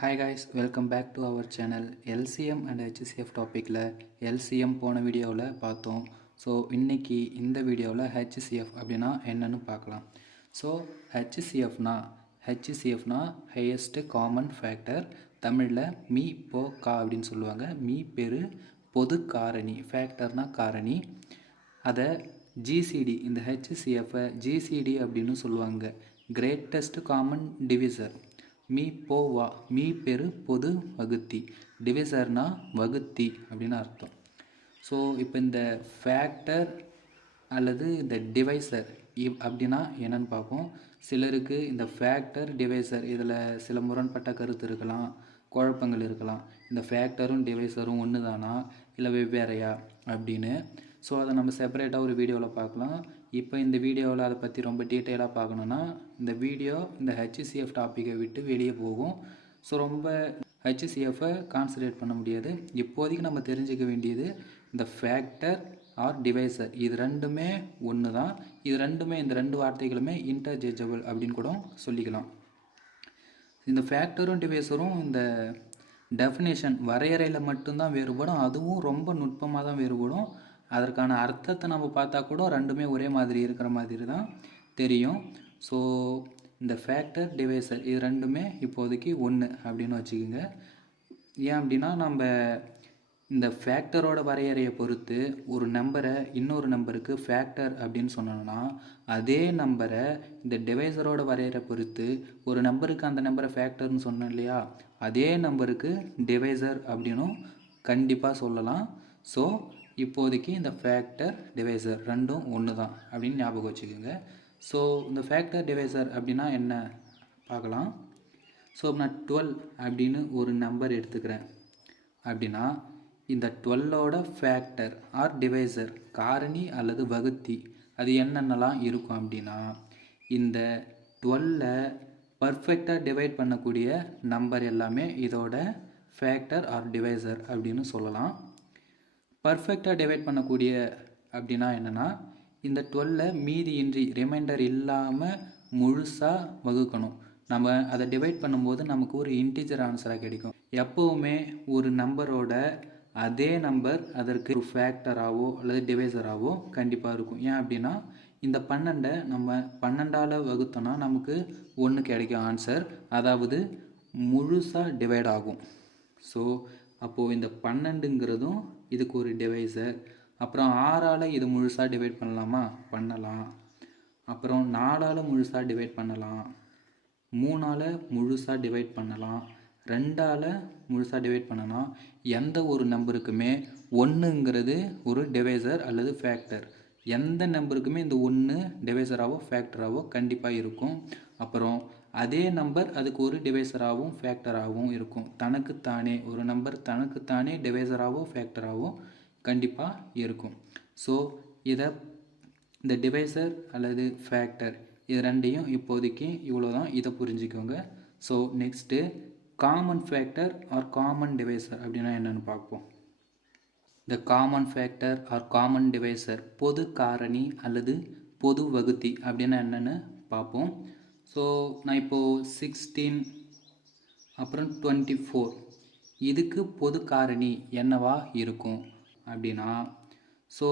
Hi guys, welcome back to our channel. LCM and HCF டாப்பிக்கில் LCM போன வீடியோவில் பார்த்தோம். ஸோ இன்றைக்கி இந்த வீடியோவில் HCF அப்படின்னா என்னன்னு பார்க்கலாம். ஸோ HCFனா ஹையஸ்ட் காமன் ஃபேக்டர், தமிழில் மீ போ கா அப்படின்னு சொல்லுவாங்க. மீ பெரு பொது காரணி, ஃபேக்டர்னா காரணி. அதை ஜிசிடி, இந்த HCFை ஜிசிடி அப்படின்னு சொல்லுவாங்க, கிரேட்டஸ்ட் காமன் டிவிசர். மீ போவா, மீ பெரு பொது வகுத்தி, டிவிசர்னா வகுத்தி அப்படின்னு அர்த்தம். ஸோ இப்போ இந்த ஃபேக்டர் அல்லது இந்த டிவைசர் அப்படின்னா என்னன்னு பார்ப்போம். சிலருக்கு இந்த ஃபேக்டர் டிவைசர் இதில் சில முரண்பட்ட கருத்து இருக்கலாம், குழப்பங்கள் இருக்கலாம். இந்த ஃபேக்டரும் டிவைசரும் ஒன்று தானா இல்லை வெவ்வேறையா அப்படின்னு. ஸோ அதை நம்ம செப்பரேட்டாக ஒரு வீடியோவில் பார்க்கலாம். இப்போ இந்த வீடியோவில் அதை பற்றி ரொம்ப டீட்டெயிலாக பார்க்கணுன்னா இந்த வீடியோ இந்த HCF டாப்பிக்கை விட்டு வெளியே போகும். ஸோ ரொம்ப HCFை கான்சன்ட்ரேட் பண்ண முடியாது. இப்போதைக்கு நம்ம தெரிஞ்சுக்க வேண்டியது இந்த ஃபேக்டர் ஆர் டிவைசர், இது ரெண்டுமே ஒன்று தான். இது ரெண்டுமே, இந்த ரெண்டு வார்த்தைகளுமே இன்டர்சேஞ்சபிள் அப்படின்னு கூட சொல்லிக்கலாம். இந்த ஃபேக்டரும் டிவைசரும் இந்த டெஃபினேஷன் வரையறையில் மட்டும்தான் வேறுபடும். அதுவும் ரொம்ப நுட்பமாக தான் வேறுபடும். அதற்கான அர்த்தத்தை நம்ம பார்த்தா கூட ரெண்டுமே ஒரே மாதிரி இருக்கிற மாதிரி தான் தெரியும். ஸோ இந்த ஃபேக்டர் டிவைசர் இது ரெண்டுமே இப்போதைக்கு ஒன்று அப்படின்னு வச்சுக்கோங்க. ஏன் அப்படின்னா நம்ம இந்த ஃபேக்டரோட வரையறையை பொறுத்து ஒரு நம்பரை இன்னொரு நம்பருக்கு ஃபேக்டர் அப்படின்னு சொன்னோம்னா, அதே நம்பரை இந்த டிவைசரோட வரையறை பொறுத்து ஒரு நம்பருக்கு அந்த நம்பரை ஃபேக்டர்னு சொன்னோம் இல்லையா, அதே நம்பருக்கு டிவைசர் அப்படின்னும் கண்டிப்பாக சொல்லலாம். ஸோ இப்போதைக்கு இந்த ஃபேக்டர் டிவைசர் ரெண்டும் ஒன்று தான் அப்படின்னு ஞாபகம் வச்சுக்கோங்க. ஸோ இந்த ஃபேக்டர் டிவைசர் அப்படின்னா என்ன பார்க்கலாம். ஸோ நான் 12 அப்படின்னு ஒரு நம்பர் எடுத்துக்கிறேன் அப்படின்னா, இந்த 12ஓட ஃபேக்டர் ஆர் டிவைசர், காரணி அல்லது வகுத்தி, அது என்னென்னலாம் இருக்கும் அப்படின்னா, இந்த 12 பர்ஃபெக்டாக டிவைட் பண்ணக்கூடிய நம்பர் எல்லாமே இதோட ஃபேக்டர் ஆர் டிவைசர் அப்படின்னு சொல்லலாம். பர்ஃபெக்டாக டிவைட் பண்ணக்கூடிய அப்படின்னா என்னென்னா, இந்த 12 மீதியின்றி ரிமைண்டர் இல்லாமல் முழுசாக வகுக்கணும். நம்ம அதை டிவைட் பண்ணும்போது நமக்கு ஒரு இன்டிஜர் ஆன்சராக கிடைக்கும். எப்போவுமே ஒரு நம்பரோட அதே நம்பர் அதற்கு ஒரு ஃபேக்டராகவோ அல்லது டிவைசராகவோ கண்டிப்பாக இருக்கும். ஏன் அப்படின்னா, இந்த 12 நம்ம 12ஆல் வகுத்தோன்னா நமக்கு 1 கிடைக்கும் ஆன்சர், அதாவது முழுசாக டிவைட் ஆகும். ஸோ அப்போது இந்த 12ங்கிறதும் இதுக்கு ஒரு டிவைசர். அப்புறம் 6ஆல் இது முழுசாக டிவைட் பண்ணலாமா, பண்ணலாம். அப்புறம் 4ஆல் முழுசாக டிவைட் பண்ணலாம், 3ஆல் முழுசாக டிவைட் பண்ணலாம், 2ஆல் முழுசாக டிவைட் பண்ணலாம். எந்த ஒரு நம்பருக்குமே 1ங்கிறது ஒரு டிவைசர் அல்லது ஃபேக்டர். எந்த நம்பருக்குமே இந்த 1 டிவைசராகவோ ஃபேக்டராகவோ கண்டிப்பாக இருக்கும். அப்புறம் அதே நம்பர் அதுக்கு ஒரு டிவைசராகவும் ஃபேக்டராகவும் இருக்கும். தனக்குத்தானே ஒரு நம்பர் தனக்குத்தானே டிவைசராகவும் ஃபேக்டராகவும் கண்டிப்பாக இருக்கும். ஸோ இந்த டிவைசர் அல்லது ஃபேக்டர் இது ரெண்டையும் இப்போதைக்கு இவ்வளோ தான், இதை புரிஞ்சுக்கோங்க. So next common factor or common divisor அப்படின்னா என்னென்னு பார்ப்போம். இந்த common factor or common divisor, பொது காரணி அல்லது பொது வகுத்தி அப்படின்னா என்னென்னு பார்ப்போம். ஸோ நான் இப்போது 16 அப்புறம் 24 இதுக்கு பொது காரணி என்னவா இருக்கும் அப்படின்னா, ஸோ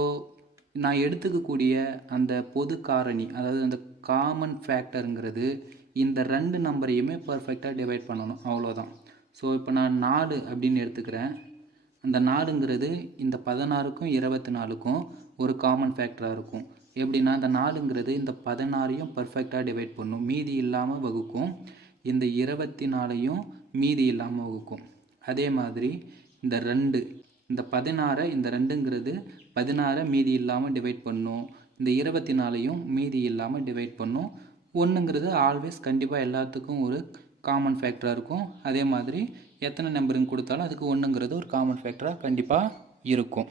நான் எடுத்துக்கக்கூடிய அந்த பொது காரணி, அதாவது அந்த காமன் ஃபேக்டருங்கிறது இந்த ரெண்டு நம்பரையுமே பர்ஃபெக்டாக டிவைட் பண்ணணும், அவ்வளோதான். ஸோ இப்போ நான் 4 அப்படின்னு எடுத்துக்கிறேன். அந்த 4ங்கிறது இந்த 16க்கும் 24க்கும் ஒரு காமன் ஃபேக்டராக இருக்கும். எப்படின்னா, இந்த 4ங்கிறது இந்த 16ஐயும் பர்ஃபெக்டாக டிவைட் பண்ணும், மீதி இல்லாமல் வகுக்கும். இந்த 24ஐயும் மீதி இல்லாமல் வகுக்கும். அதே மாதிரி இந்த 2, இந்த 16, இந்த 2ங்கிறது 16 மீதி இல்லாமல் டிவைட் பண்ணும், இந்த 24ஐயும் மீதி இல்லாமல் டிவைட் பண்ணும். 1ங்கிறது ஆல்வேஸ் கண்டிப்பாக எல்லாத்துக்கும் ஒரு காமன் ஃபேக்டராக இருக்கும். அதே மாதிரி எத்தனை நம்பருங்க கொடுத்தாலும் அதுக்கு 1ங்கிறது ஒரு காமன் ஃபேக்டராக கண்டிப்பாக இருக்கும்.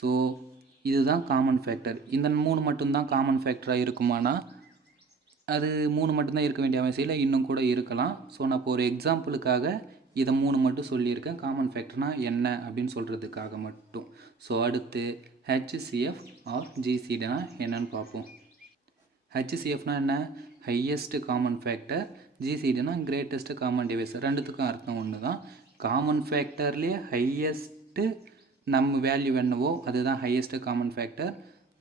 ஸோ இதுதான் காமன் ஃபேக்டர். இந்த 3 மட்டும்தான் காமன் ஃபேக்டராக இருக்குமானா, அது 3 மட்டும்தான் இருக்க வேண்டிய அவசியம் இல்லை, இன்னும் கூட இருக்கலாம். ஸோ நான் இப்போ ஒரு எக்ஸாம்பிளுக்காக இதை 3 மட்டும் சொல்லியிருக்கேன், காமன் ஃபேக்டர்னால் என்ன அப்படின்னு சொல்கிறதுக்காக மட்டும். ஸோ அடுத்து HCF ஆர் GCDனா என்னன்னு பார்ப்போம். HCFனா என்ன, ஹையஸ்ட் காமன் ஃபேக்டர். ஜிசிடினா கிரேட்டஸ்ட் காமன் டிவைசர். ரெண்டுத்துக்கும் அர்த்தம் ஒன்று தான். காமன் ஃபேக்டர்லேயே ஹையஸ்ட்டு நம்ம வேல்யூ என்னவோ அதுதான் ஹையஸ்ட்டு காமன் ஃபேக்டர்.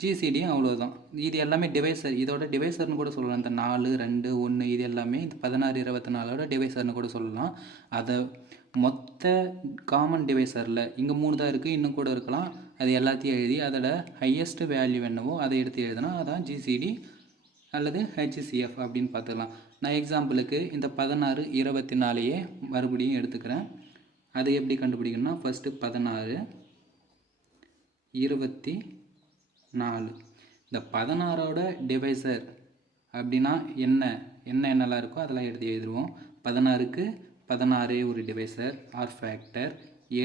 ஜிசிடியும் அவ்வளோதான். இது எல்லாமே டிவைசர். இதோட டிவைசர்னு கூட சொல்லலாம். இந்த 4, 2, 1 இது எல்லாமே இந்த 16, 24ஓட டிவைசர்னு கூட சொல்லலாம். அதை மொத்த காமன் டிவைசரில் இங்கே 3 தான் இருக்குது, இன்னும் கூட இருக்கலாம். அது எல்லாத்தையும் எழுதி அதோட ஹையஸ்ட்டு வேல்யூ என்னவோ அதை எடுத்து எழுதுனா அதான் ஜிசிடி அல்லது ஹெச்சிசிஎஃப் அப்படின்னு பார்த்துக்கலாம். நான் எக்ஸாம்பிளுக்கு இந்த 16, 24 மறுபடியும் எடுத்துக்கிறேன். அது எப்படி கண்டுபிடிக்கணும்னா ஃபஸ்ட்டு 16, 24. இந்த 16ஓட டிவைசர் அப்படின்னா என்னெல்லாம் இருக்கோ அதெல்லாம் எடுத்து எழுதுருவோம். 16க்கு 16 ஒரு டிவைசர் ஆர் ஃபேக்டர்,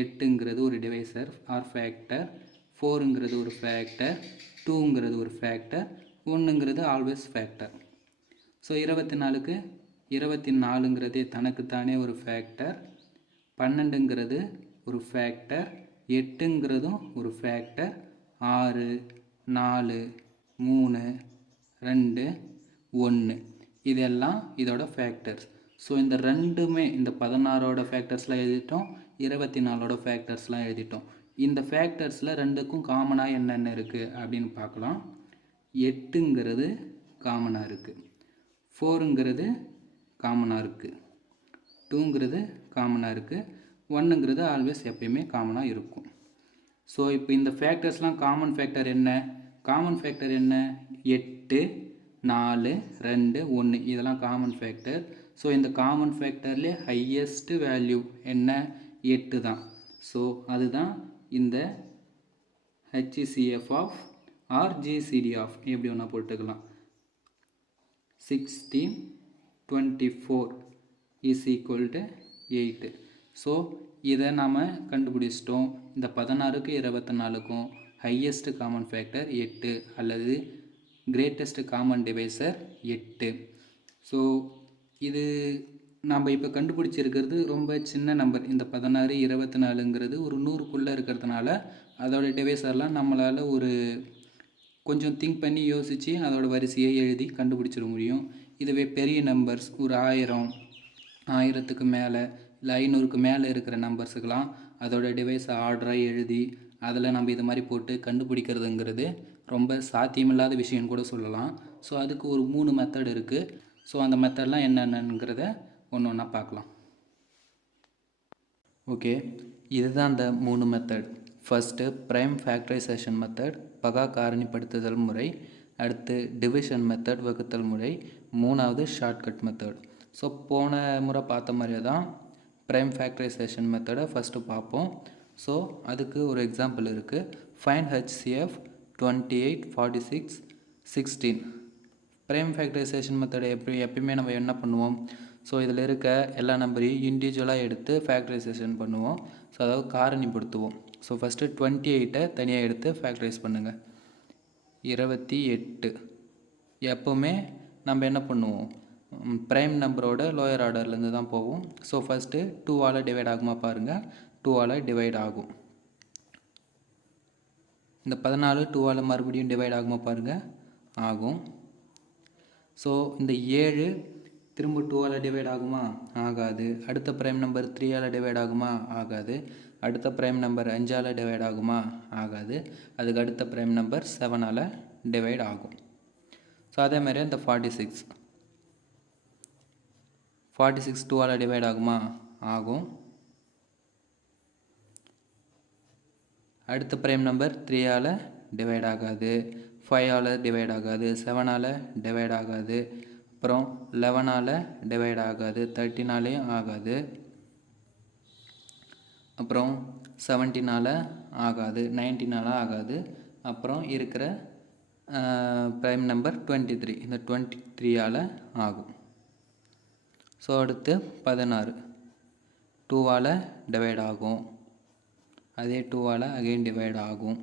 8ங்கிறது ஒரு டிவைசர் ஆர் ஃபேக்டர், 4ங்கிறது ஒரு ஃபேக்டர், 2ங்கிறது ஒரு ஃபேக்டர், 1ங்கிறது ஆல்வேஸ் ஃபேக்டர். ஸோ 24க்கு 24ங்கிறதே தனக்குத்தானே ஒரு ஃபேக்டர், 12ங்கிறது ஒரு ஃபேக்டர், 8ங்கிறதும் ஒரு ஃபேக்டர், 6, 4, 3, 2, 1 இதெல்லாம் இதோட ஃபேக்டர்ஸ். ஸோ இந்த ரெண்டுமே இந்த 16ஓட ஃபேக்டர்ஸ்லாம் எழுதிட்டோம், 24ஓட ஃபேக்டர்ஸ்லாம் எழுதிட்டோம். இந்த ஃபேக்டர்ஸில் ரெண்டுக்கும் காமனாக என்னென்ன இருக்குது அப்படின்னு பார்க்கலாம். 8ங்கிறது காமனாக இருக்குது, 4ங்கிறது காமனாக இருக்குது, 2ங்கிறது காமனாக இருக்குது, 1ங்கிறது ஆல்வேஸ் எப்பயுமே காமனாக இருக்கும். ஸோ இப்போ இந்த ஃபேக்டர்ஸ்லாம் காமன் ஃபேக்டர் என்ன? காமன் ஃபேக்டர் என்ன? 8, 4, 2, 1 இதெல்லாம் காமன் ஃபேக்டர். ஸோ இந்த காமன் ஃபேக்டர்லேயே ஹையஸ்ட்டு வேல்யூ என்ன? 8 தான். ஸோ அதுதான் இந்த HCF of or GCD of எப்படி ஒன்றா போட்டுக்கலாம். 16, 24 இஸ் ஈக்குவல் டு 8. ஸோ இதை நாம் கண்டுபிடிச்சிட்டோம். இந்த 16க்கு 24க்கும் ஹையஸ்ட் காமன் ஃபேக்டர் 8 அல்லது கிரேட்டஸ்ட் காமன் டிவைசர் 8. ஸோ இது நம்ம இப்போ கண்டுபிடிச்சிருக்கிறது ரொம்ப சின்ன நம்பர். இந்த 16, 24ங்கிறது ஒரு 100க்குள்ளே இருக்கிறதுனால அதோட டிவைசர்லாம் நம்மளால் ஒரு கொஞ்சம் திங்க் பண்ணி யோசித்து அதோட வரிசையை எழுதி கண்டுபிடிச்சிட முடியும். இதுவே பெரிய நம்பர்ஸ் ஒரு 1000, 1000க்கு மேலே இல்லை 500க்கு மேலே இருக்கிற நம்பர்ஸுக்கெலாம் அதோட டிவைஸை ஆர்டராக எழுதி அதில் நம்ம இது மாதிரி போட்டு கண்டுபிடிக்கிறதுங்கிறது ரொம்ப சாத்தியமில்லாத விஷயம்னு கூட சொல்லலாம். ஸோ அதுக்கு ஒரு 3 மெத்தட் இருக்குது. ஸோ அந்த மெத்தட்லாம் என்னென்னங்கிறத ஒன்று ஒன்றா பார்க்கலாம். ஓகே, இதுதான் அந்த 3 method. First prime factorisation method, பகா காரணிப்படுத்துதல் முறை. அடுத்து டிவிஷன் மெத்தட், வகுத்தல் முறை. 3வது ஷார்ட்கட் மெத்தட். ஸோ போன முறை பார்த்த மாதிரியே தான் ப்ரைம் ஃபேக்டரைசேஷன் மெத்தடை ஃபஸ்ட்டு பார்ப்போம். ஸோ அதுக்கு ஒரு எக்ஸாம்பிள் இருக்குது. Find HCF 28, 46, 16. ப்ரைம் ஃபேக்டரைசேஷன் மெத்தடை எப்பயுமே நம்ம என்ன பண்ணுவோம்? ஸோ இதில் இருக்க எல்லா நம்பரையும் இண்டிவிஜுவலாக எடுத்து ஃபேக்டரைசேஷன் பண்ணுவோம். ஸோ அதாவது காரணிப்படுத்துவோம். ஸோ ஃபஸ்ட்டு 28 தனியாக எடுத்து ஃபேக்டரைஸ் பண்ணுங்கள். 28 எப்போவுமே நம்ம என்ன பண்ணுவோம்? ப்ரைம் நம்பரோட லோயர் ஆர்டர்லேருந்து தான் போவோம். ஸோ ஃபஸ்ட்டு 2ஆல் டிவைட் ஆகுமா பாருங்கள். 2ஆல் டிவைட் ஆகும். இந்த 14 2ஆல் மறுபடியும் டிவைட் ஆகுமா பாருங்கள். ஆகும். ஸோ இந்த 7 திரும்ப 2ஆல் டிவைட் ஆகுமா? ஆகாது. அடுத்த ப்ரைம் நம்பர் 3ஆல் டிவைட் ஆகுமா? ஆகாது. அடுத்த ப்ரைம் நம்பர் 5ஆல் டிவைட் ஆகுமா? ஆகாது. அதுக்கு அடுத்த ப்ரைம் நம்பர் 7ஆல் டிவைட் ஆகும். ஸோ அதேமாதிரி இந்த 46 2ஆல் டிவைட் ஆகுமா? ஆகும். அடுத்த ப்ரைம் நம்பர் 3ஆல் டிவைட் ஆகாது, 5ஆல் டிவைட் ஆகாது, 7ஆல் டிவைட் ஆகாது, அப்புறம் 11ஆல் டிவைட் ஆகாது, 13ஆலேயும் ஆகாது, அப்புறம் 17ஆல் ஆகாது, 19ஆல் ஆகாது. அப்புறம் இருக்கிற ப்ரைம் நம்பர் 23, இந்த 23ஆல் ஆகும். ஸோ அடுத்து 16 2ஆல் டிவைட் ஆகும், அதே 2ஆல் அகெயின் டிவைட் ஆகும்.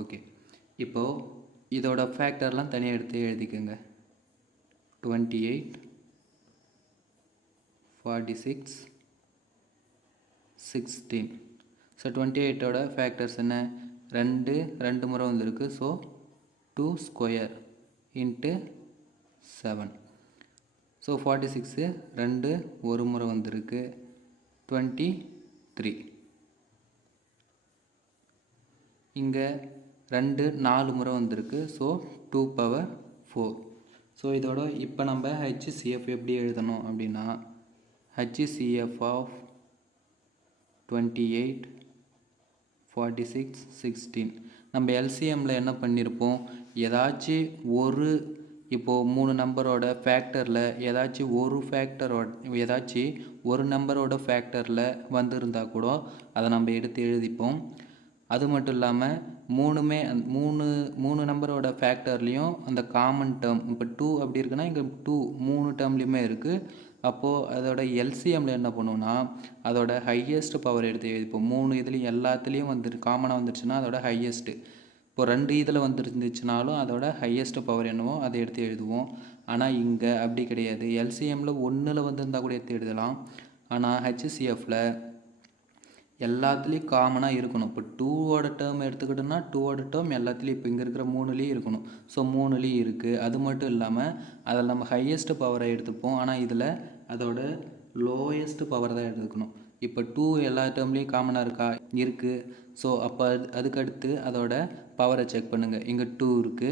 ஓகே, இப்போது இதோட ஃபேக்டர்லாம் தனியாக எடுத்து எழுதிக்கோங்க. 28, 46, 16. ஸோ 28ஓட ஃபேக்டர்ஸ் என்ன? 2 முறை வந்திருக்கு. So 2 square into 7. ஸோ 46 2 ஒரு முறை வந்திருக்கு 23. இங்கே 2 4 முறை வந்திருக்கு. So 2 power 4. ஸோ இதோட இப்போ நம்ம HCF எப்படி எழுதணும் அப்படின்னா HCF ஆஃப் 28 46 16. நம்ம எல்சிஎம்மில் என்ன பண்ணியிருப்போம், ஏதாச்சும் ஒரு இப்போது 3 நம்பரோட ஃபேக்டரில் ஏதாச்சும் ஒரு நம்பரோட ஃபேக்டரில் வந்திருந்தால் கூட அதை நம்ம எடுத்து எழுதிப்போம். அது மட்டும் இல்லாமல் மூணு நம்பரோட ஃபேக்டர்லேயும் அந்த காமன் டேர்ம் இப்போ 2 அப்படி இருக்குன்னா இங்கே 2 3 டேர்ம்லேயுமே இருக்குது. அப்போது அதோட எல்சிஎம்மில் என்ன பண்ணுவோன்னா அதோட ஹையஸ்ட் பவர் எடுத்து எழுதிப்போம். 3 இதுலேயும் எல்லாத்துலேயும் காமனாக வந்துருச்சுன்னா அதோட ஹையஸ்ட்டு. இப்போ 2 இதில் வந்துருந்துச்சுனாலும் அதோட ஹையஸ்ட் பவர் என்னவோ அதை எடுத்து எழுதுவோம். ஆனால் இங்கே அப்படி கிடையாது. எல்சிஎம்மில் 1 வந்திருந்தால் கூட எடுத்து எழுதலாம். ஆனால் HCFில் எல்லாத்துலேயும் காமனாக இருக்கணும். இப்போ 2ஓட டேர்ம் எடுத்துக்கிட்டோம்னா 2ஓட டேர்ம் எல்லாத்துலேயும் இப்போ இங்கே இருக்கிற 3லேயும் இருக்கணும். ஸோ 3லேயும் இருக்குது. அது மட்டும் இல்லாமல் அதில் நம்ம ஹையஸ்ட் பவரை எடுத்துப்போம். ஆனால் இதில் அதோட லோயஸ்ட் பவர் தான் எடுத்துக்கணும். இப்போ 2 எல்லா டேர்ம்லேயும் காமனாக இருக்கா, இருக்குது. ஸோ அப்போ அதுக்கடுத்து அதோட பவரை செக் பண்ணுங்கள். இங்கே 2 இருக்குது,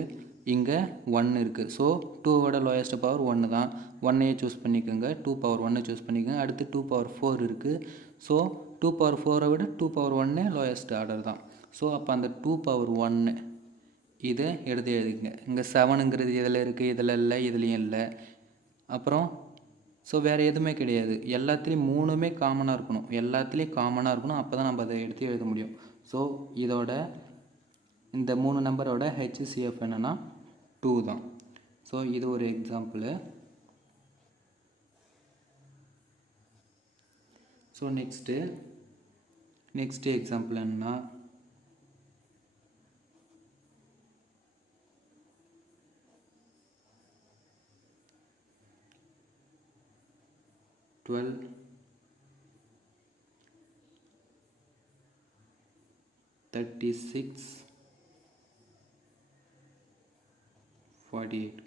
இங்கே 1 இருக்குது. ஸோ 2ஓட லோயஸ்ட் பவர் 1 தான். 1ஐயே சூஸ் பண்ணிக்கோங்க. 2 பவர் 1 சூஸ் பண்ணிக்கோங்க. அடுத்து 2 பவர் 4 இருக்குது. ஸோ 2 பவர் 4 விட 2 பவர் 1 லோயஸ்ட் ஆர்டர் தான். ஸோ அப்போ அந்த 2 பவர் 1 இதை எழுதிங்க. இங்கே 7ங்கிறது இதில் இருக்குது, இதில் இல்லை, இதுலேயும் இல்லை. அப்புறம் ஸோ வேறு எதுவுமே கிடையாது. எல்லாத்துலேயும் 3மே காமனாக இருக்கணும். அப்போ தான் நம்ம அதை எடுத்து எழுத முடியும். ஸோ இதோட இந்த 3 நம்பரோட HCF என்னென்னா 2 தான். ஸோ இது ஒரு எக்ஸாம்பிள். ஸோ நெக்ஸ்ட்டு எக்ஸாம்பிள் என்னன்னா 12 36 48.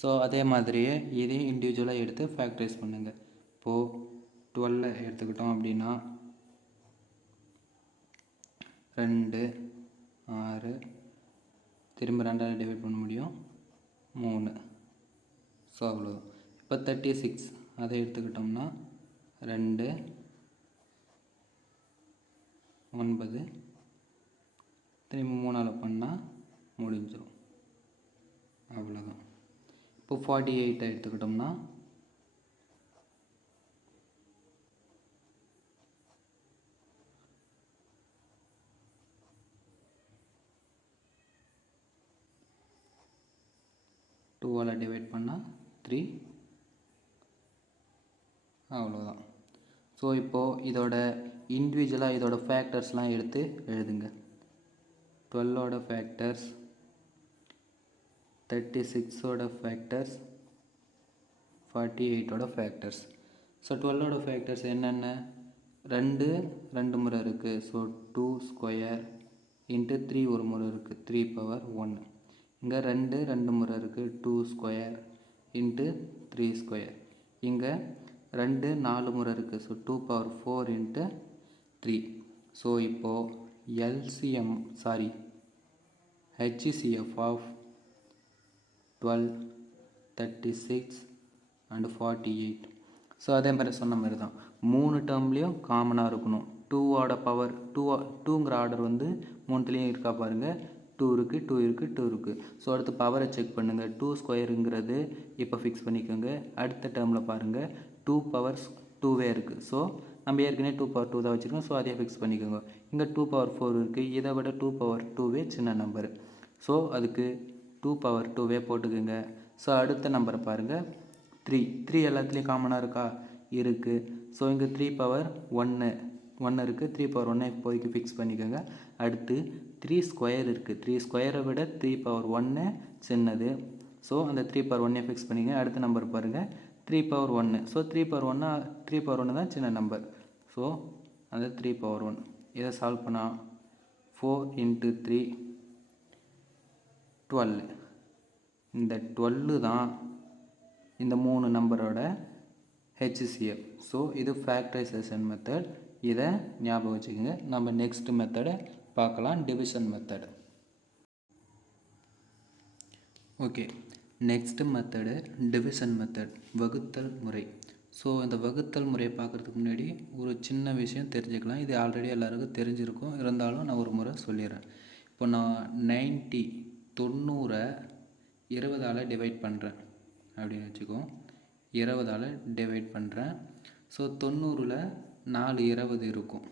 ஸோ அதே மாதிரியே இதையும் இண்டிவிஜுவலாக எடுத்து ஃபேக்டரைஸ் பண்ணுங்கள். இப்போது 12 எடுத்துக்கிட்டோம் அப்படின்னா 2 6 திரும்ப 2ஆல் டிவைட் பண்ண முடியும் 3. ஸோ அவ்வளோதான். இப்போ 36 அதை எடுத்துக்கிட்டோம்னா 2 9 திரும்ப 3ஆல் பண்ணால் முடிஞ்சிடும். அவ்வளோதான். இப்போ 48 எடுத்துக்கிட்டோம்னா 2ஆல் டிவைட் பண்ணால் 3. அவ்வளோதான். ஸோ இப்போது இதோட இண்டிவிஜுவலாக இதோட ஃபேக்டர்ஸ்லாம் எடுத்து எழுதுங்க. 12ஓட ஃபேக்டர்ஸ், 36ஓட ஃபேக்டர்ஸ், 48ஓட ஃபேக்டர்ஸ். ஸோ 12ஓட ஃபேக்டர்ஸ் என்னென்ன, 2 முறை இருக்குது. ஸோ 2 ஸ்கொயர் இன்ட்டு 3 ஒரு முறை இருக்குது 3 பவர் 1. இங்கே 2 முறை இருக்குது 2 ஸ்கொயர் இன்ட்டு 3 ஸ்கொயர். இங்கே 2 4 முறை இருக்குது. So 2 power 4 into 3. ஸோ இப்போது HCF ஆஃப் 12 36 அண்ட் 48. ஸோ அதே மாதிரி சொன்ன மாதிரி தான் 3 டேர்ம்லேயும் காமனாக இருக்கணும். 2ஓட பவர் 2ங்கிற ஆர்டர் வந்து 3லேயும் இருக்கா பாருங்கள். 2 இருக்குது. ஸோ அடுத்து பவரை செக் பண்ணுங்கள். 2 ஸ்கொயருங்கிறது இப்போ ஃபிக்ஸ் பண்ணிக்கோங்க. அடுத்த டேர்மில் பாருங்கள் 2 பவர்ஸ் 2வே இருக்குது. ஸோ நம்ம ஏற்கனவே 2 பவர் 2 தான் வச்சுருக்கோம். ஸோ அதையே ஃபிக்ஸ் பண்ணிக்கோங்க. இங்கே 2 பவர் 4 இருக்குது. இதை விட 2 பவர் 2வே சின்ன நம்பரு. ஸோ அதுக்கு 2 பவர் 2வே போட்டுக்கோங்க. ஸோ அடுத்த நம்பரை பாருங்கள் 3 எல்லாத்துலேயும் காமனாக இருக்கா, இருக்குது. ஸோ இங்கே 3 பவர் 1 இருக்குது. 3 பவர் 1 இப்போதைக்கு ஃபிக்ஸ் பண்ணிக்கோங்க. அடுத்து 3 ஸ்கொயர் இருக்குது. 3 ஸ்கொயரை விட 3 பவர் 1 சின்னது. ஸோ அந்த 3 பவர் 1 ஃபிக்ஸ் பண்ணிங்க. அடுத்த நம்பர் பாருங்கள் 3 பவர் 1. ஸோ 3 பவர் 1 தான் சின்ன நம்பர். ஸோ அந்த 3 பவர் 1 இதை சால்வ் பண்ணால் 4 இன்ட்டு 3 12. இந்த 12 தான் இந்த 3 நம்பரோட HCF. ஸோ இது ஃபேக்டரைசேஷன் மெத்தட். இதை ஞாபகம் வச்சுக்கோங்க. நம்ம நெக்ஸ்ட் மெத்தடை பார்க்கலாம், division method. Okay, next method division method, வகுத்தல் முறை. ஸோ இந்த வகுத்தல் முறையை பார்க்குறதுக்கு முன்னாடி ஒரு சின்ன விஷயம் தெரிஞ்சுக்கலாம். இது ஆல்ரெடி எல்லாருக்கும் தெரிஞ்சிருக்கும், இருந்தாலும் நான் ஒரு முறை சொல்லிடுறேன். இப்போ நான் 90 20ஆல் டிவைட் பண்ணுறேன் அப்படின்னு வச்சுக்கோ. 20ஆல் டிவைட் பண்ணுறேன். ஸோ 90ல் 4 20 இருக்கும்.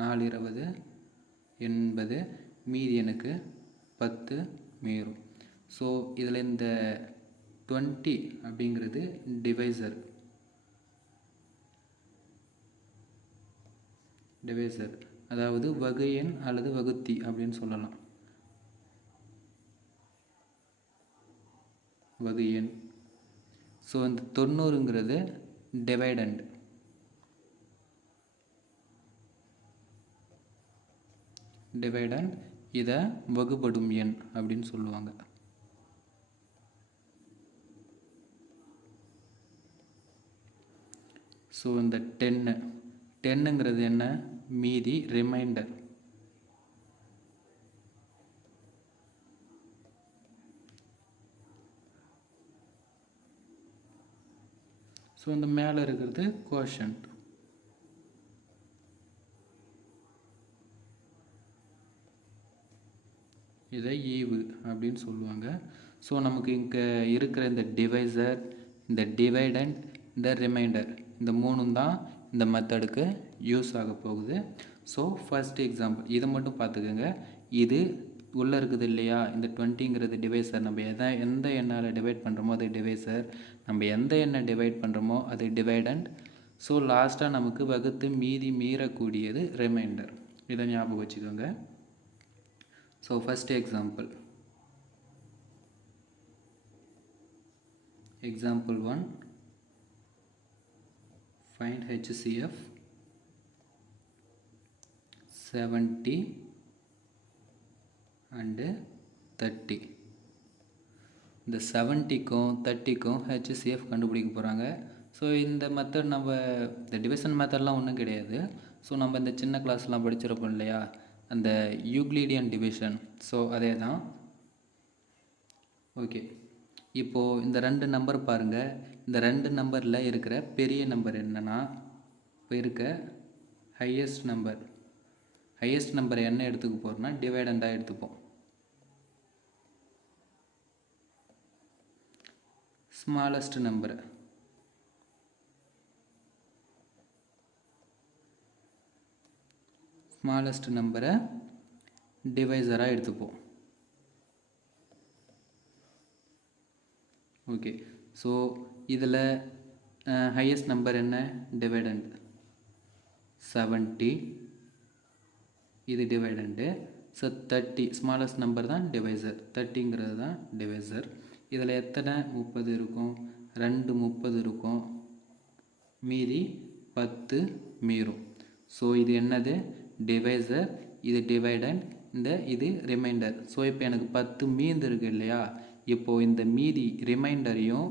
4 20 80, மீதி எனக்கு 10 மீறும். ஸோ இதில் இந்த 20 அப்படிங்கிறது டிவைசர், அதாவது வகு எண் அல்லது வகுத்தி அப்படின்னு சொல்லலாம். வகு எண். ஸோ இந்த 90ங்கிறது டிவைடண்ட். இதை வகுபடும் எண் அப்படின்னு சொல்லுவாங்க. ஸோ இந்த 10ங்கிறது என்ன? மீதி, ரிமைண்டர். ஸோ இந்த மேலே இருக்கிறது கோஷன்ட். இதை ஈவு அப்படின்னு சொல்லுவாங்க. ஸோ நமக்கு இங்கே இருக்கிற இந்த டிவைசர், இந்த டிவைடண்ட், இந்த ரிமைண்டர், இந்த மூணும் தான் இந்த மெத்தடுக்கு யூஸ் ஆக போகுது. ஸோ ஃபர்ஸ்ட் எக்ஸாம்பிள் இதை மட்டும் பார்த்துக்கோங்க. இது உள்ளே இருக்குது இல்லையா, இந்த 20ங்கிறது டிவைசர். நம்ம எந்த எண்ணால் டிவைட் பண்ணுறோமோ அது டிவைசர், நம்ம எந்த எண்ணை டிவைட் பண்ணுறோமோ அது டிவைடண்ட். ஸோ லாஸ்ட்டாக நமக்கு வகுத்து மீதி மீறக்கூடியது ரிமைண்டர். இதை ஞாபகம் வச்சுக்கோங்க. So first example 1, find HCF 70 and 30. இந்த 70க்கும் 30க்கும் HCF கண்டுபிடிக்க போகிறாங்க. ஸோ இந்த மெத்தட் நம்ம இந்த டிவிஷன் மெத்தட்லாம் ஒன்றும் கிடையாது. ஸோ நம்ம இந்த சின்ன கிளாஸ்லாம் படிச்சிருப்போம் இல்லையா, அந்த யூக்ளிடியன் டிவிஷன். ஸோ அதே தான். ஓகே, இப்போது இந்த 2 நம்பர் பாருங்கள். இந்த 2 நம்பரில் இருக்கிற பெரிய நம்பர் என்னென்னா, இப்போ இருக்க ஹையஸ்ட் நம்பர் என்ன எடுத்துக்க போகிறோம்னா டிவைடண்டாக எடுத்துப்போம். ஸ்மாலஸ்ட் நம்பரை டிவைசராக எடுத்துப்போம். ஓகே, ஸோ இதில் ஹையஸ்ட் நம்பர் என்ன? டிவைடண்ட் 70, இது டிவைடண்ட்டு. ஸோ 30 ஸ்மாலஸ்ட் நம்பர் தான் டிவைசர், 30ங்கிறது தான் டிவைசர். இதில் எத்தனை 30 இருக்கும்? 2 30 இருக்கும், மீதி 10 மீறும். ஸோ இது என்னது? டிவைசர், இது டிவைடண்ட், இது ரிமைண்டர். ஸோ இப்போ எனக்கு 10 மீந்து இருக்கு இல்லையா, இப்போது இந்த மீதி ரிமைண்டரையும்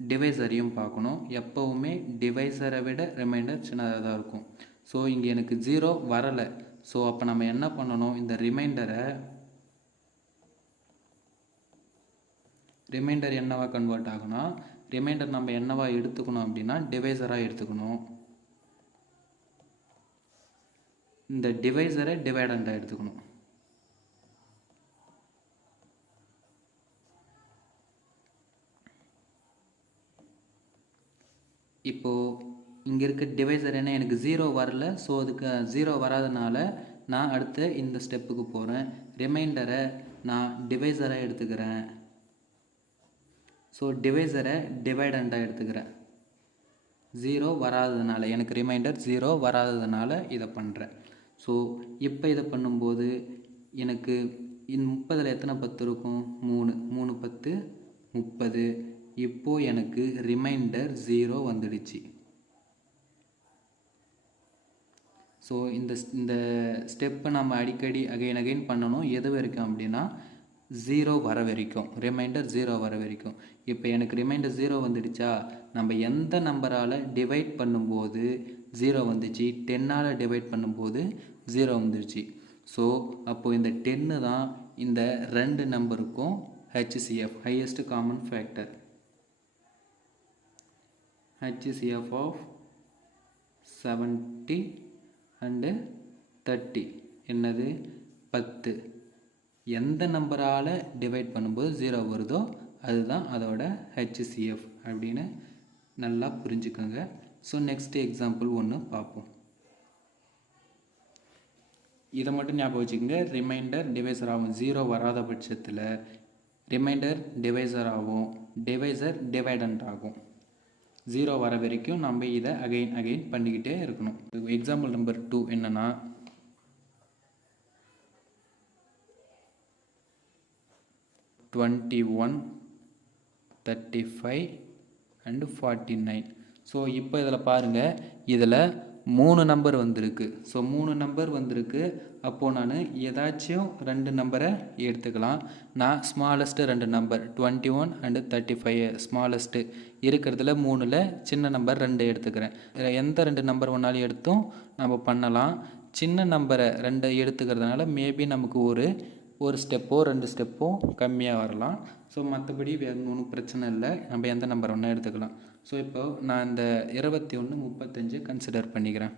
டிவைசரையும் பார்க்கணும். எப்போவுமே டிவைசரை விட ரிமைண்டர் சின்னதாக தான் இருக்கும். ஸோ இங்கே எனக்கு 0 வரலை. ஸோ அப்போ நம்ம என்ன பண்ணணும்? இந்த ரிமைண்டர் என்னவா கன்வெர்ட் ஆகுனா, ரிமைண்டர் நம்ம என்னவா எடுத்துக்கணும் அப்படின்னா டிவைசராக எடுத்துக்கணும். இந்த டிவைசரை டிவைடண்டாக எடுத்துக்கணும். இப்போது இங்கே இருக்க டிவைசர் என்ன? எனக்கு 0 வரல. ஸோ அதுக்கு 0 வராதனால நான் அடுத்த இந்த ஸ்டெப்புக்கு போகிறேன். ரிமைண்டரை நான் டிவைசராக எடுத்துக்கிறேன். ஸோ டிவைசரை டிவைடண்டாக எடுத்துக்கிறேன். 0 வராததுனால, எனக்கு ரிமைண்டர் 0 வராததுனால இதை பண்ணுறேன். ஸோ இப்போ இதை பண்ணும்போது எனக்கு 30ல் எத்தனை 10 இருக்கும்? 3 10 30. இப்போது எனக்கு ரிமைண்டர் 0 வந்துடுச்சு. ஸோ இந்த ஸ்டெப்பை நம்ம அடிக்கடி அகைன் பண்ணணும். எது வரைக்கும் அப்படின்னா 0 வர வரைக்கும், ரிமைண்டர் 0 வர வரைக்கும். இப்போ எனக்கு ரிமைண்டர் 0 வந்துடுச்சா, நம்ம எந்த நம்பரால் டிவைட் பண்ணும்போது 0 வந்துச்சு, 10ஆல் டிவைட் பண்ணும்போது 0 வந்துடுச்சு. ஸோ அப்போது இந்த 10 தான் இந்த ரெண்டு நம்பருக்கும் HCF, highest common factor. HCF of 70 and 30 என்னது 10. எந்த நம்பரால் டிவைட் பண்ணும்போது 0 வருதோ அதுதான் அதோட HCF அப்படின்னு நல்லா புரிஞ்சுக்கோங்க. ஸோ நெக்ஸ்ட் எக்ஸாம்பிள் ஒன்று பார்ப்போம். இதை மட்டும் ஞாபகம் வச்சுக்கோங்க. ரிமைண்டர் டிவைசர் ஆகும் 0 வராத பட்சத்தில் ரிமைண்டர் டிவைசர் ஆகும், டிவைசர் டிவைடண்ட் ஆகும். 0 வர வரைக்கும் நம்ம இதை அகைன் பண்ணிக்கிட்டே இருக்கணும். எக்ஸாம்பிள் நம்பர் 2 என்னன்னா 21, 35 and 49. ஸோ இப்போ இதில் பாருங்கள், இதில் 3 நம்பர் வந்திருக்கு. ஸோ 3 நம்பர் வந்திருக்கு. அப்போது நான் ஏதாச்சும் 2 நம்பரை எடுத்துக்கலாம். நான் ஸ்மாலஸ்ட்டு 2 நம்பர் 21 and 35 ஸ்மாலஸ்ட்டு இருக்கிறதுல 3ல் சின்ன நம்பர் 2 எடுத்துக்கிறேன். எந்த 2 நம்பர் ஒன்றாலும் எடுத்தும் நம்ம பண்ணலாம். சின்ன நம்பரை 2 எடுத்துக்கிறதுனால மேபி நமக்கு ஒரு ஸ்டெப்போ 2 ஸ்டெப்போ கம்மியாக வரலாம். ஸோ மற்றபடி வேறு ஒன்றும் பிரச்சனை இல்லை, நம்ம எந்த நம்பர் ஒன்றா எடுத்துக்கலாம். ஸோ இப்போ நான் இந்த 21, 35 கன்சிடர் பண்ணிக்கிறேன்.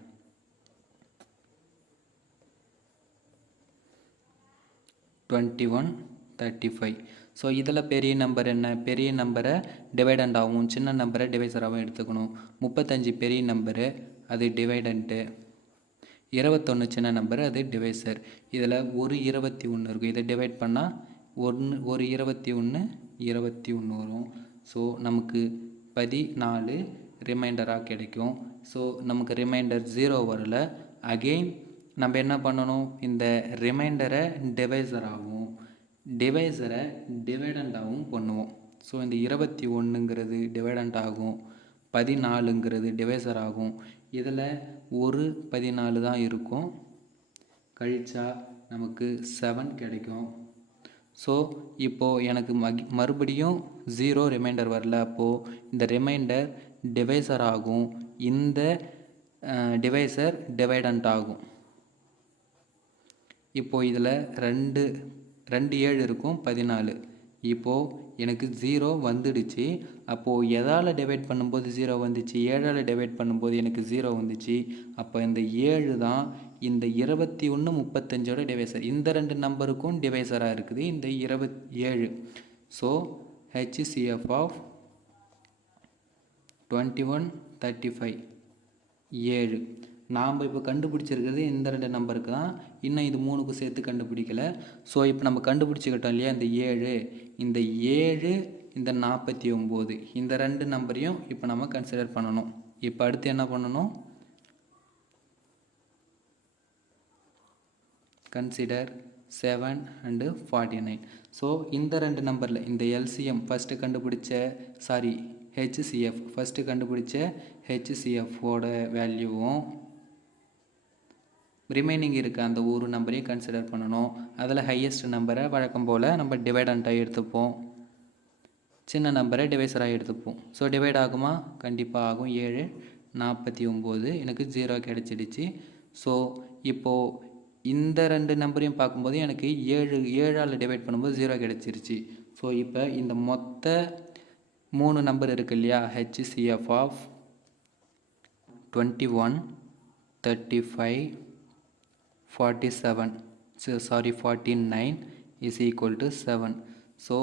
21, 35. ஸோ இதில் பெரிய நம்பர் என்ன, பெரிய நம்பரை டிவைடண்ட் ஆகும், சின்ன நம்பரை டிவைசராகவும் எடுத்துக்கணும். 35 பெரிய நம்பரு, அது டிவைடண்ட்டு. 21 சின்ன நம்பர், அது டிவைசர். இதில் ஒரு 21 இருக்கும். இதை டிவைட் பண்ணால் ஒரு 21 வரும். ஸோ நமக்கு 14 ரிமைண்டராக கிடைக்கும். ஸோ நமக்கு ரிமைண்டர் 0 வரல. அகெயின் நம்ம என்ன பண்ணணும், இந்த ரிமைண்டரை டிவைசராகவும் டிவைசரை டிவைடண்டாகவும் பண்ணுவோம். ஸோ இந்த 21ங்கிறது டிவைடண்ட் ஆகும், 14ங்கிறது டிவைசர் ஆகும். இதில் ஒரு 14 தான் இருக்கும், கழிச்சா நமக்கு 7 கிடைக்கும். ஸோ இப்போது எனக்கு மறுபடியும் 0 ரிமைண்டர் வரல. அப்போது இந்த ரிமைண்டர் டிவைசர் ஆகும், இந்த டிவைசர் டிவைடண்ட் ஆகும். இப்போது இதில் 2 7 இருக்கும், 14. இப்போது எனக்கு 0 வந்துடுச்சு. அப்போது எதால் டிவைட் பண்ணும்போது 0 வந்துச்சு, 7ஆல் டிவைட் பண்ணும்போது எனக்கு 0 வந்துச்சு. அப்போ இந்த 7 தான் இந்த 21, 35ஓட டிவைசர். இந்த 2 நம்பருக்கும் டிவைசராக இருக்குது இந்த 27. So HCF of 21, 35 7. நாம் இப்போ கண்டுபிடிச்சிருக்கிறது இந்த 2 நம்பருக்கு தான், இன்னும் இது 3க்கும் சேர்த்து கண்டுபிடிக்கலை. ஸோ இப்போ நம்ம கண்டுபிடிச்சிக்கிட்டோம் இல்லையா, இந்த 7, இந்த 7, இந்த 49, இந்த 2 நம்பரையும் இப்போ நம்ம கன்சிடர் பண்ணணும். இப்போ அடுத்து என்ன பண்ணணும், கன்சிடர் 7 and 49. ஸோ இந்த 2 நம்பரில் இந்த LCM ஃபஸ்ட்டு கண்டுபிடிச்ச HCF ஃபஸ்ட்டு கண்டுபிடிச்ச HCFோட வேல்யூவும் ரிமைனிங் இருக்க அந்த ஒரு நம்பரையும் கன்சிடர் பண்ணணும். அதில் ஹையஸ்ட் நம்பரை வழக்கம் போல் நம்ம டிவைடண்ட்டாக எடுத்துப்போம், சின்ன நம்பரை டிவைசராக எடுத்துப்போம். ஸோ டிவைட் ஆகுமா, கண்டிப்பாக ஆகும். 7, 49 எனக்கு 0 கிடச்சிடுச்சு. ஸோ இப்போது இந்த 2 நம்பரையும் பார்க்கும்போது எனக்கு 7ஆல் டிவைட் பண்ணும்போது 0 கிடச்சிருச்சு. ஸோ இப்போ இந்த மொத்த 3 நம்பர் இருக்கு இல்லையா, HCF of 21, 35, 49 is equal to 7. So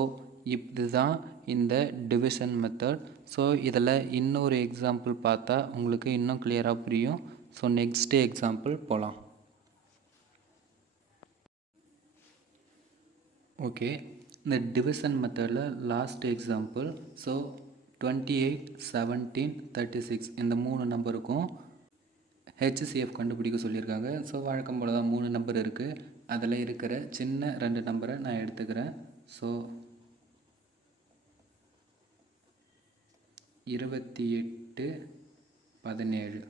இதுதான் இந்த டிவிஷன் மெத்தட். ஸோ இதில் இன்னொரு எக்ஸாம்பிள் பார்த்தா உங்களுக்கு இன்னும் கிளியராக புரியும். ஸோ நெக்ஸ்ட் எக்ஸாம்பிள் போகலாம். ஓகே, இந்த டிவிஷன் மெத்தடில் லாஸ்ட் எக்ஸாம்பிள். ஸோ 28, 17, 36 இந்த 3 நம்பருக்கும் HCF கண்டுபிடிக்க சொல்லியிருக்காங்க. ஸோ வழக்கம் போல் தான் 3 நம்பர் இருக்குது, அதில் இருக்கிற சின்ன 2 நம்பரை நான் எடுத்துக்கிறேன். ஸோ 28, 17.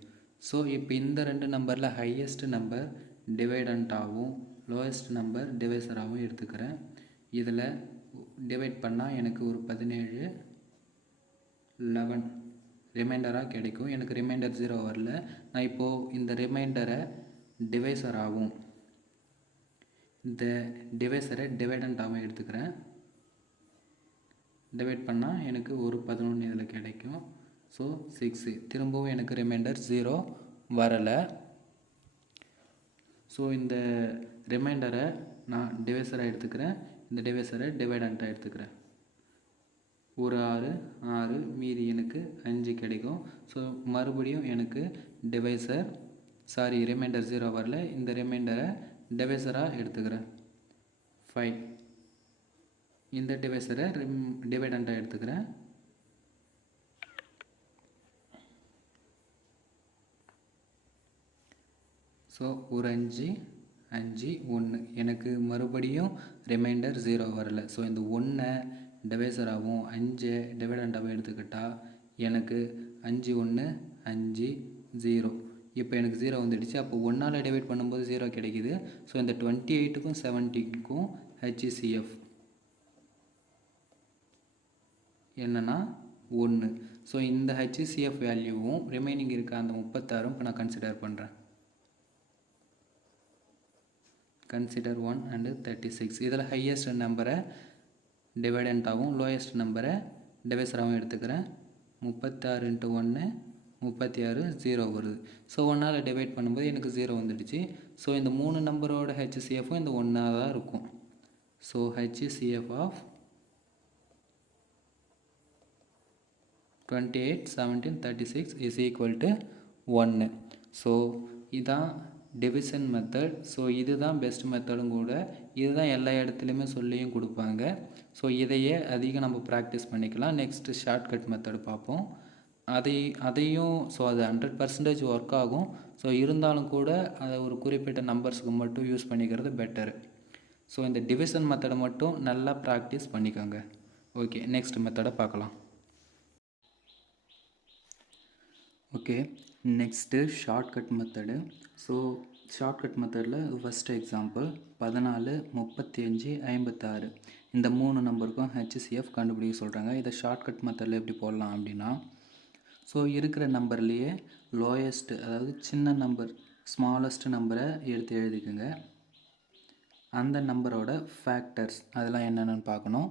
ஸோ இப்போ இந்த 2 நம்பரில் ஹையஸ்ட் நம்பர் டிவைடண்ட்டாகவும் லோயஸ்ட் நம்பர் டிவைசராகவும் எடுத்துக்கிறேன். இதில் டிவைட் பண்ணால் எனக்கு ஒரு 17 11 ரிமைண்டராக கிடைக்கும். எனக்கு ரிமைண்டர் 0 வரல. நான் இப்போது இந்த ரிமைண்டரை டிவைசர் ஆகும், இந்த டிவைசரை டிவைடண்டாகவும் எடுத்துக்கிறேன். டிவைட் பண்ணால் எனக்கு ஒரு 11 இதில் கிடைக்கும். ஸோ 6. திரும்பவும் எனக்கு ரிமைண்டர் 0 வரலை. ஸோ இந்த ரிமைண்டரை நான் டிவைசராக எடுத்துக்கிறேன், இந்த டிவைசரை டிவைடண்ட்டாக எடுத்துக்கிறேன். ஒரு 6 மீதி எனக்கு 5 கிடைக்கும். ஸோ மறுபடியும் எனக்கு ரிமைண்டர் 0 வரல. இந்த ரிமைண்டரை டிவைசராக எடுத்துக்கிறேன் 5. இந்த டிவைசரை டிவைடண்ட்டாக எடுத்துக்கிறேன். ஸோ ஒரு 5 1 எனக்கு மறுபடியும் ரிமைண்டர் 0 வரல. ஸோ இந்த 1 டிவைசராகவும் 5 டிவைடண்டாகவும் எடுத்துக்கிட்டால் எனக்கு 5 1 5 0. இப்போ எனக்கு 0 வந்துடுச்சு. அப்போ 1ஆல் டிவைட் பண்ணும்போது 0 கிடைக்குது. ஸோ இந்த 28க்கும் 17க்கும் HCF என்னன்னா 1. ஸோ இந்த HCF வேல்யூவும் ரிமைனிங் இருக்க அந்த 36 இப்போ நான் கன்சிடர் பண்ணுறேன். Consider 1 and 36. இதில் ஹையஸ்ட் நம்பரை டிவைடண்ட்டாகவும் லோயஸ்ட் நம்பரை டிவைசராகவும் எடுத்துக்கிறேன். 36 × 1 36 0 வருது. ஸோ 1ஆல் டிவைட் பண்ணும்போது எனக்கு 0 வந்துடுச்சு. ஸோ இந்த 3 நம்பரோட HCFும் இந்த 1ஆக தான் இருக்கும். So HCF of 28 17 36 is equal to 1. So இதான் டிவிஷன் மெத்தட். ஸோ இதுதான் பெஸ்ட் மெத்தடும் கூட. இதுதான் எல்லா இடத்துலையுமே சொல்லியும் கொடுப்பாங்க. ஸோ இதையே அதிகம் நம்ம ப்ராக்டிஸ் பண்ணிக்கலாம். நெக்ஸ்ட்டு ஷார்ட்கட் மெத்தடு பார்ப்போம். அதையும் ஸோ அது 100% ஒர்க் ஆகும். ஸோ இருந்தாலும் கூட அதை ஒரு குறிப்பிட்ட நம்பர்ஸுக்கு மட்டும் யூஸ் பண்ணிக்கிறது பெட்டரு. ஸோ இந்த டிவிஷன் மெத்தடை மட்டும் நல்லா ப்ராக்டிஸ் பண்ணிக்கோங்க. ஓகே, நெக்ஸ்ட் மெத்தடை பார்க்கலாம். Okay, next shortcut method. So shortcut மெத்தடில் ஃபஸ்ட்டு எக்ஸாம்பிள் 14 35 56 இந்த 3 நம்பருக்கும் HCF கண்டுபிடிக்க சொல்கிறாங்க. இதை ஷார்ட்கட் மெத்தடில் எப்படி போடலாம் அப்படின்னா, ஸோ இருக்கிற நம்பர்லேயே லோயஸ்ட்டு, அதாவது சின்ன நம்பர் ஸ்மாலஸ்ட் நம்பரை எடுத்து எழுதிக்கோங்க. அந்த நம்பரோட ஃபேக்டர்ஸ் அதெல்லாம் என்னென்னு பார்க்கணும்.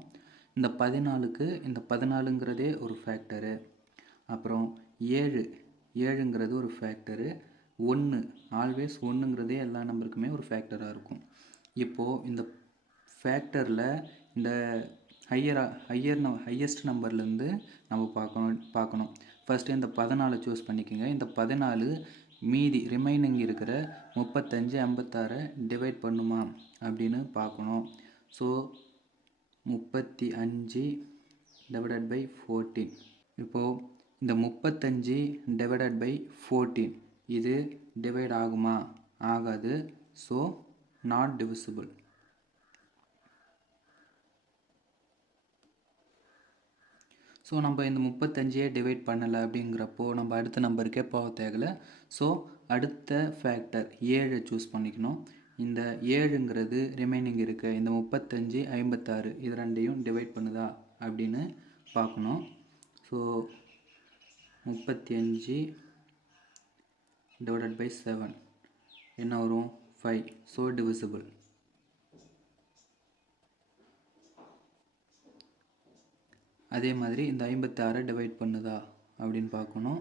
இந்த 14க்கு இந்த 14ங்கிறதே ஒரு ஃபேக்டரு. அப்புறம் 7ங்கிறது ஒரு ஃபேக்டரு. 1 ஆல்வேஸ் 1ங்கிறதே எல்லா நம்பருக்குமே ஒரு ஃபேக்டராக இருக்கும். இப்போது இந்த ஃபேக்டரில் இந்த ஹையஸ்ட் நம்பர்லேருந்து நம்ம பார்க்கணும். ஃபஸ்ட்டு இந்த 14 சூஸ் பண்ணிக்கோங்க. இந்த 14 மீதி ரிமைனிங் இருக்கிற 35 56 டிவைட் பண்ணுமா அப்படின்னு பார்க்கணும். So 35 divided by 14. இப்போது இந்த 35 டிவைடட் பை 14 இது டிவைட் ஆகுமா? ஆகாது. So not divisible. ஸோ நம்ம இந்த 35 டிவைட் பண்ணலை அப்படிங்கிறப்போ நம்ம அடுத்த நம்பருக்கே போக தேவையில்லை. ஸோ அடுத்த ஃபேக்டர் 7 சூஸ் பண்ணிக்கணும். இந்த 7ங்கிறது ரிமைனிங் இருக்க இந்த 35 56 இது ரெண்டையும் டிவைட் பண்ணுதா அப்படின்னு பார்க்கணும். ஸோ 35 டிவைடட் பை 7 என்ன வரும்? 5. So divisible. அதே மாதிரி இந்த 56 டிவைட் பண்ணுதா அப்படின்னு பார்க்கணும்.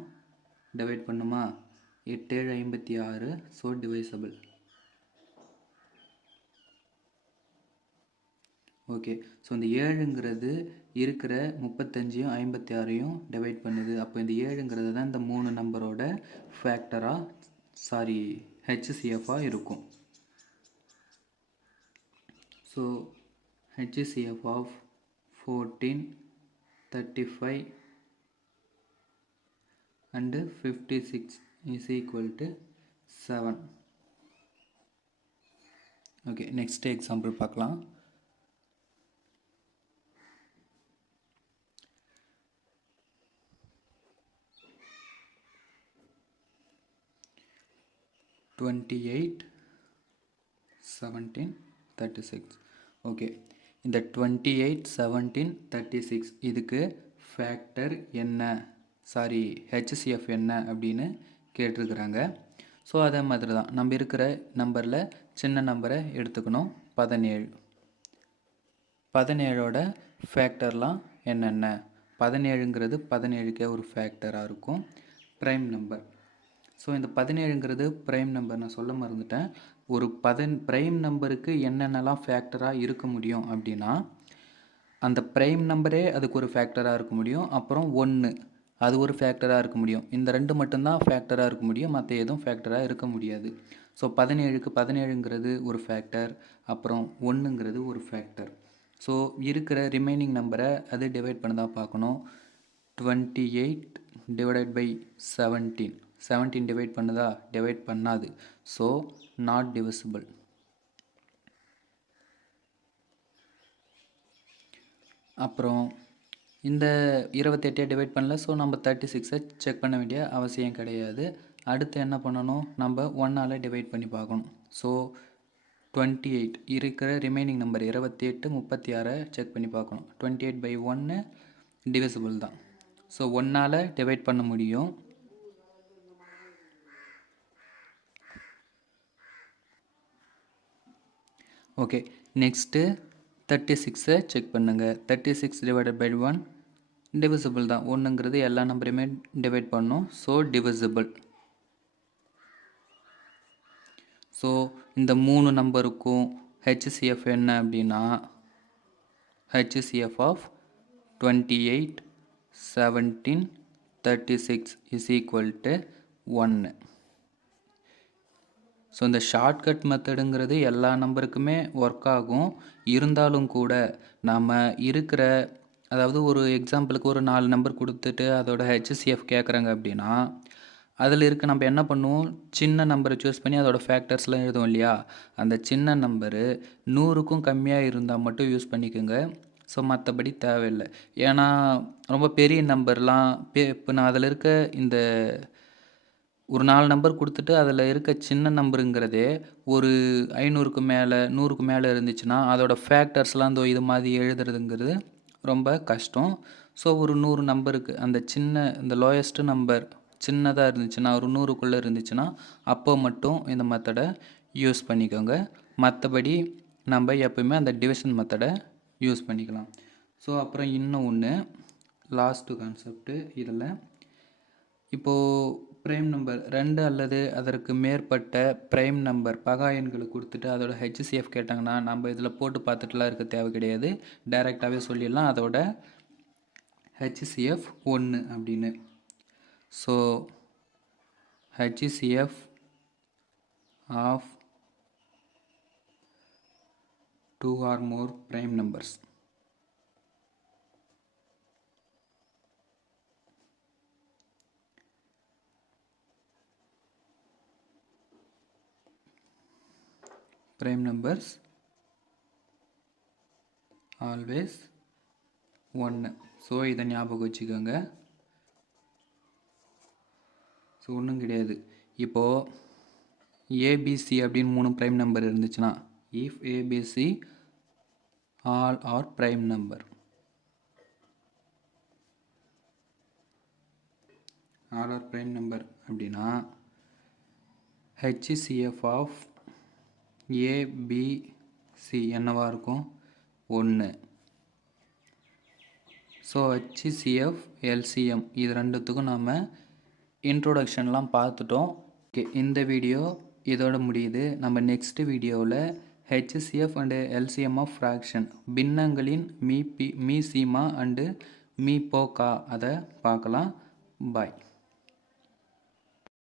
டிவைட் பண்ணுமா? 8 7 56. So divisible. ஓகே, ஸோ இந்த 7ங்கிறது இருக்கிற 35யும் 56யும் டிவைட் பண்ணுது. அப்போ இந்த 7ங்கிறது தான் இந்த 3 நம்பரோட HCFாக இருக்கும். So HCF of 14 35 and 56 is equal to 7. Okay, next example பார்க்கலாம். (28 17 36). ஓகே, இந்த 28, 17, 36 இதுக்கு ஃபேக்டர் என்ன, சாரி ஹெச்சிஎஃப் என்ன அப்படின்னு கேட்டிருக்கிறாங்க. ஸோ அதே மாதிரி தான் நம்ம இருக்கிற நம்பரில் சின்ன நம்பரை எடுத்துக்கணும். 17. 17ஓட ஃபேக்டர்லாம் என்னென்ன? 17ங்கிறது 17க்கே ஒரு ஃபேக்டராக இருக்கும், ப்ரைம் நம்பர். ஸோ இந்த 17ங்கிறது ப்ரைம் நம்பர். நான் சொல்ல மறந்துட்டேன். ஒரு ப்ரைம் நம்பருக்கு என்னென்னலாம் ஃபேக்டராக இருக்க முடியும் அப்படின்னா, அந்த ப்ரைம் நம்பரே அதுக்கு ஒரு ஃபேக்டராக இருக்க முடியும். அப்புறம் 1 அது ஒரு ஃபேக்டராக இருக்க முடியும். இந்த 2 மட்டும்தான் ஃபேக்டராக இருக்க முடியும், மற்ற எதுவும் ஃபேக்டராக இருக்க முடியாது. ஸோ 17க்கு 17ங்கிறது ஒரு ஃபேக்டர், அப்புறம் 1ங்கிறது ஒரு ஃபேக்டர். ஸோ இருக்கிற ரிமைனிங் நம்பரை அது டிவைட் பண்ண தான் பார்க்கணும். 28 டிவைடட் பை 17. 17 டிவைட் பண்ணுதா? டிவைட் பண்ணாது. So not divisible. அப்புறம் இந்த 28 டிவைட் பண்ணல. ஸோ நம்ம 36 செக் பண்ண வேண்டிய அவசியம் கிடையாது. அடுத்து என்ன பண்ணணும்? நம்ம 1ஆல் டிவைட் பண்ணி பார்க்கணும். ஸோ 28 இருக்கிற ரிமைனிங் நம்பர் 28, 36 செக் பண்ணி பார்க்கணும். 28 பை 1 டிவிசிபிள் தான். ஸோ 1ஆல் டிவைட் பண்ண முடியும். ஓகே, நெக்ஸ்ட்டு 36 செக் பண்ணுங்கள். 36 டிவைடட் பை 1 டிவிசிபிள் தான். 1ங்கிறது எல்லா நம்பரையுமே டிவைட் பண்ணணும். So divisible. ஸோ இந்த 3 நம்பருக்கும் ஹெச்சிஎஃப் என்ன அப்படின்னா, HCF of 28, 17, 36 is equal to 1. So இந்த ஷார்ட்கட் மெத்தடுங்கிறது எல்லா நம்பருக்குமே ஒர்க் ஆகும். இருந்தாலும் கூட நாம் இருக்கிற, அதாவது ஒரு எக்ஸாம்பிளுக்கு ஒரு 4 நம்பர் கொடுத்துட்டு அதோட ஹெச்சிஎஃப் கேட்குறாங்க அப்படின்னா, அதில் இருக்க நம்ம என்ன பண்ணுவோம்? சின்ன நம்பரை சூஸ் பண்ணி அதோட ஃபேக்டர்ஸ்லாம் எழுதுவோம் இல்லையா? அந்த சின்ன நம்பரு 100க்கும் கம்மியாக இருந்தால் மட்டும் யூஸ் பண்ணிக்கோங்க. ஸோ மற்றபடி தேவையில்லை. ஏன்னா ரொம்ப பெரிய நம்பர்லாம் இப்போ நான் அதில் இருக்க இந்த ஒரு 4 நம்பர் கொடுத்துட்டு அதில் இருக்க சின்ன நம்பருங்கிறதே ஒரு 500க்கு மேலே 100க்கு மேலே இருந்துச்சுன்னா அதோட ஃபேக்டர்ஸ்லாம் இது மாதிரி எழுதுறதுங்கிறது ரொம்ப கஷ்டம். ஸோ ஒரு 100 நம்பருக்கு அந்த சின்ன இந்த லோயஸ்ட்டு நம்பர் சின்னதாக இருந்துச்சுன்னா, ஒரு 100க்குள்ளே இருந்துச்சுன்னா அப்போ மட்டும் இந்த மெத்தடை யூஸ் பண்ணிக்கோங்க. மற்றபடி நம்ம எப்போயுமே அந்த டிவிஷன் மெத்தடை யூஸ் பண்ணிக்கலாம். ஸோ அப்புறம் இன்னும் ஒன்று லாஸ்ட்டு கான்செப்ட்டு இதில், இப்போது ப்ரைம் நம்பர் 2 அல்லது அதற்கு மேற்பட்ட ப்ரைம் நம்பர் பகா எண்களை கொடுத்துட்டு அதோட ஹெச்சிஎஃப் கேட்டாங்கன்னா நம்ம இதில் போட்டு பார்த்துட்டுலாம் இருக்க தேவை கிடையாது. டைரெக்டாகவே சொல்லிடலாம் அதோட ஹெச்சிஎஃப் 1 அப்படின்னு. So HCF of 2 or more prime numbers. Prime numbers always 1. So இதை ஞாபகம் வச்சுக்கோங்க. ஸோ ஒன்றும் கிடையாது. இப்போது ஏபிசி அப்படின்னு 3 ப்ரைம் நம்பர் இருந்துச்சுன்னா, if ABC all are prime number, all are prime number அப்படின்னா ஹெச்சிஎஃப் ஆஃப் ஏபிசி என்னவாக இருக்கும்? 1. ஸோ ஹெச்சிஎஃப் எல்சிஎம் இது ரெண்டுத்துக்கும் நாம் இன்ட்ரோடக்ஷன்லாம் பார்த்துட்டோம். ஓகே, இந்த வீடியோ இதோட முடியுது. நம்ம நெக்ஸ்ட் வீடியோவில் HCF and LCM of fraction பின்னங்களின் மீ சீமா அண்டு மீ போக்கா அதை பார்க்கலாம். பாய்.